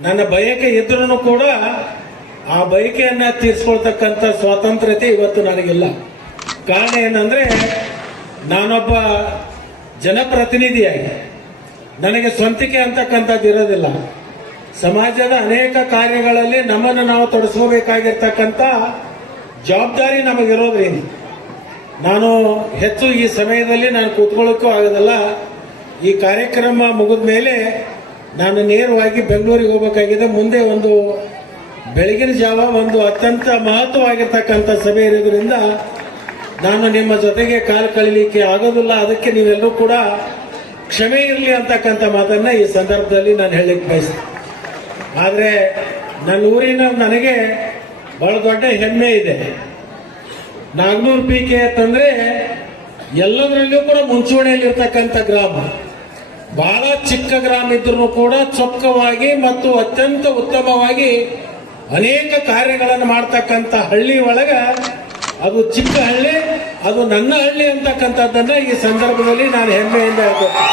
ನನ್ನ ಬಯಕೆ ಇದ್ರೂ ಕೂಡ ಆ ಬಯಕೆಯನ್ನ ತೀರಿಸ್ಕೊಳ್ತಕ್ಕಂಥ ಸ್ವಾತಂತ್ರ್ಯತೆ ಇವತ್ತು ನನಗಿಲ್ಲ. ಕಾರಣ ಏನಂದ್ರೆ, ನಾನೊಬ್ಬ ಜನಪ್ರತಿನಿಧಿಯಾಗಿ, ನನಗೆ ಸ್ವಂತಿಕೆ ಅಂತಕ್ಕಂಥದ್ದು ಇರೋದಿಲ್ಲ. ಸಮಾಜದ ಅನೇಕ ಕಾರ್ಯಗಳಲ್ಲಿ ನಮ್ಮನ್ನು ನಾವು ತೊಡಸ್ಕೋಬೇಕಾಗಿರ್ತಕ್ಕಂಥ ಜವಾಬ್ದಾರಿ ನಮಗಿರೋದ್ರಿಂದ, ನಾನು ಹೆಚ್ಚು ಈ ಸಮಯದಲ್ಲಿ ನಾನು ಕೂತ್ಕೊಳ್ಳೋಕ್ಕೂ ಆಗೋದಲ್ಲ. ಈ ಕಾರ್ಯಕ್ರಮ ಮುಗಿದ ಮೇಲೆ ನಾನು ನೇರವಾಗಿ ಬೆಂಗಳೂರಿಗೆ ಹೋಗಬೇಕಾಗಿದೆ. ಮುಂದೆ ಒಂದು ಬೆಳಗಿನ ಜಾವ ಒಂದು ಅತ್ಯಂತ ಮಹತ್ವವಾಗಿರ್ತಕ್ಕಂಥ ಸಭೆ ಇರೋದ್ರಿಂದ ನಾನು ನಿಮ್ಮ ಜೊತೆಗೆ ಕಾಲು ಕಳಿಲಿಕ್ಕೆ ಆಗೋದಿಲ್ಲ. ಅದಕ್ಕೆ ನೀವೆಲ್ಲರೂ ಕೂಡ ಕ್ಷಮೆ ಇರಲಿ ಅಂತಕ್ಕಂಥ ಮಾತನ್ನ ಈ ಸಂದರ್ಭದಲ್ಲಿ ನಾನು ಹೇಳಲಿಕ್ಕೆ ಬಯಸ್ತೀನಿ. ಆದರೆ ನನ್ನ ಊರಿನ ನನಗೆ ಬಹಳ ದೊಡ್ಡ ಹೆಮ್ಮೆ ಇದೆ. ನಾಗ್ನೂರು ಪೀಕೆ ಅಂತಂದ್ರೆ ಎಲ್ಲದರಲ್ಲೂ ಕೂಡ ಮುಂಚೂಣಿಯಲ್ಲಿರ್ತಕ್ಕಂಥ ಗ್ರಾಮ. ಬಹಳ ಚಿಕ್ಕ ಗ್ರಾಮ ಇದ್ರೂ ಕೂಡ ಚೊಕ್ಕವಾಗಿ ಮತ್ತು ಅತ್ಯಂತ ಉತ್ತಮವಾಗಿ ಅನೇಕ ಕಾರ್ಯಗಳನ್ನು ಮಾಡ್ತಕ್ಕಂಥ ಹಳ್ಳಿ ಒಳಗ ಅದು ಚಿಕ್ಕ ಹಳ್ಳಿ, ಅದು ನನ್ನ ಹಳ್ಳಿ ಅಂತಕ್ಕಂಥದ್ದನ್ನ ಈ ಸಂದರ್ಭದಲ್ಲಿ ನಾನು ಹೆಮ್ಮೆಯಿಂದ ಹೇಳ್ಕೊತೀನಿ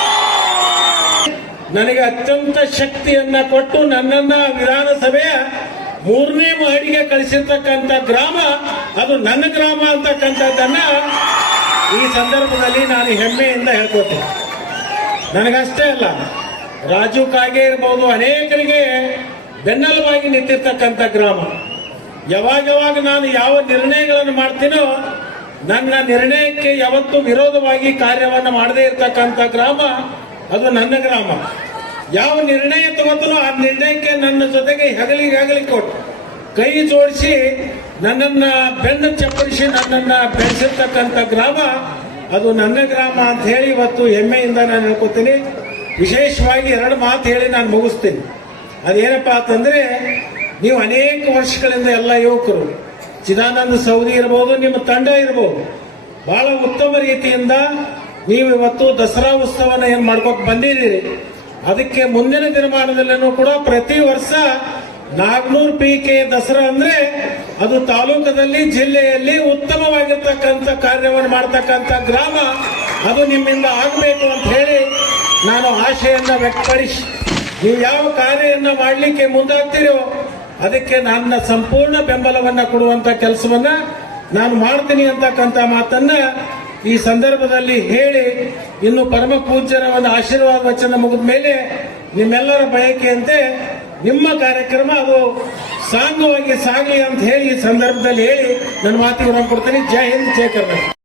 ನನಗೆ ಅತ್ಯಂತ ಶಕ್ತಿಯನ್ನ ಕೊಟ್ಟು ನನ್ನನ್ನ ವಿಧಾನಸಭೆಯ ಮೂರನೇ ಮಹಡಿಗೆ ಕಳಿಸಿರ್ತಕ್ಕಂಥ ಗ್ರಾಮ, ಅದು ನನ್ನ ಗ್ರಾಮ ಅಂತಕ್ಕಂಥದ್ದನ್ನ ಈ ಸಂದರ್ಭದಲ್ಲಿ ನಾನು ಹೆಮ್ಮೆಯಿಂದ ಹೇಳ್ಕೊತೀನಿ ನನಗಷ್ಟೇ ಅಲ್ಲ, ರಾಜು ಕಾಗೆ ಇರ್ಬೋದು, ಅನೇಕರಿಗೆ ಬೆನ್ನಲವಾಗಿ ನಿಂತಿರ್ತಕ್ಕಂಥ ಗ್ರಾಮ. ಯಾವಾಗ ಯಾವಾಗ ನಾನು ಯಾವ ನಿರ್ಣಯಗಳನ್ನು ಮಾಡ್ತೀನೋ, ನನ್ನ ನಿರ್ಣಯಕ್ಕೆ ಯಾವತ್ತೂ ವಿರೋಧವಾಗಿ ಕಾರ್ಯವನ್ನು ಮಾಡದೇ ಇರತಕ್ಕಂಥ ಗ್ರಾಮ, ಅದು ನನ್ನ ಗ್ರಾಮ. ಯಾವ ನಿರ್ಣಯ ತಗೋತನೋ ಆ ನಿರ್ಣಯಕ್ಕೆ ನನ್ನ ಜೊತೆಗೆ ಹೆಗಲಿಗೆ ಹೆಗಲಿ ಕೊಟ್ಟು, ಕೈ ಜೋಡಿಸಿ ನನ್ನನ್ನ ಬೆನ್ನು ಚಪ್ಪರಿಸಿ ನನ್ನನ್ನ ಬೆಳೆಸಿರ್ತಕ್ಕಂಥ ಗ್ರಾಮ ಅದು ನನ್ನ ಗ್ರಾಮ ಅಂತ ಹೇಳಿ ಇವತ್ತು ಹೆಮ್ಮೆಯಿಂದ ನಾನು ಹೇಳ್ಕೊತೀನಿ. ವಿಶೇಷವಾಗಿ ಎರಡು ಮಾತು ಹೇಳಿ ನಾನು ಮುಗಿಸ್ತೀನಿ. ಅದೇನಪ್ಪ ಅಂತಂದ್ರೆ, ನೀವು ಅನೇಕ ವರ್ಷಗಳಿಂದ ಎಲ್ಲ ಯುವಕರು, ಚಿದಾನಂದ ಸೌದಿ ಇರ್ಬೋದು, ನಿಮ್ಮ ತಂಡ ಇರ್ಬೋದು, ಬಹಳ ಉತ್ತಮ ರೀತಿಯಿಂದ ನೀವು ಇವತ್ತು ದಸರಾ ಉತ್ಸವನ ಏನ್ ಮಾಡ್ಕೋಕ್ ಬಂದಿದ್ದೀರಿ? ಅದಕ್ಕೆ ಮುಂದಿನ ದಿನಮಾನದಲ್ಲೂ ಕೂಡ ಪ್ರತಿ ವರ್ಷ ನಾಗ್ನೂರ್ ಪಿ ಕೆ ದಸರಾ ಅಂದ್ರೆ ಅದು ತಾಲೂಕದಲ್ಲಿ, ಜಿಲ್ಲೆಯಲ್ಲಿ ಉತ್ತಮವಾಗಿರ್ತಕ್ಕಂಥ ಕಾರ್ಯವನ್ನು ಮಾಡ್ತಕ್ಕಂಥ ಗ್ರಾಮ. ಅದು ನಿಮ್ಮಿಂದ ಆಗಬೇಕು ಅಂತ ಹೇಳಿ ನಾನು ಆಶೆಯನ್ನ ವ್ಯಕ್ತಪಡಿಸಿ ನೀವು ಯಾವ ಕಾರ್ಯವನ್ನು ಮಾಡಲಿಕ್ಕೆ ಮುಂದಾಗ್ತೀರೋ ಅದಕ್ಕೆ ನನ್ನ ಸಂಪೂರ್ಣ ಬೆಂಬಲವನ್ನ ಕೊಡುವಂತ ಕೆಲಸವನ್ನ ನಾನು ಮಾಡ್ತೀನಿ ಅಂತಕ್ಕಂಥ ಮಾತನ್ನ ಈ ಸಂದರ್ಭದಲ್ಲಿ ಹೇಳಿ, ಇನ್ನು ಪರಮ ಪೂಜ್ಯರ ಒಂದು ಆಶೀರ್ವಾದ ವಚನ ಮುಗಿದ ಮೇಲೆ ನಿಮ್ಮೆಲ್ಲರ ಬಯಕೆಯಂತೆ ನಿಮ್ಮ ಕಾರ್ಯಕ್ರಮ ಅದು ಸಾಂಗವಾಗಿ ಸಾಗಲಿ ಅಂತ ಹೇಳಿ ಈ ಸಂದರ್ಭದಲ್ಲಿ ಹೇಳಿ ನನ್ನ ಮಾತಿಗೆ ಕೊಡ್ತೀನಿ ಜೈ ಹಿಂದ್, ಜೈ ಕರ್ನಾಟಕ.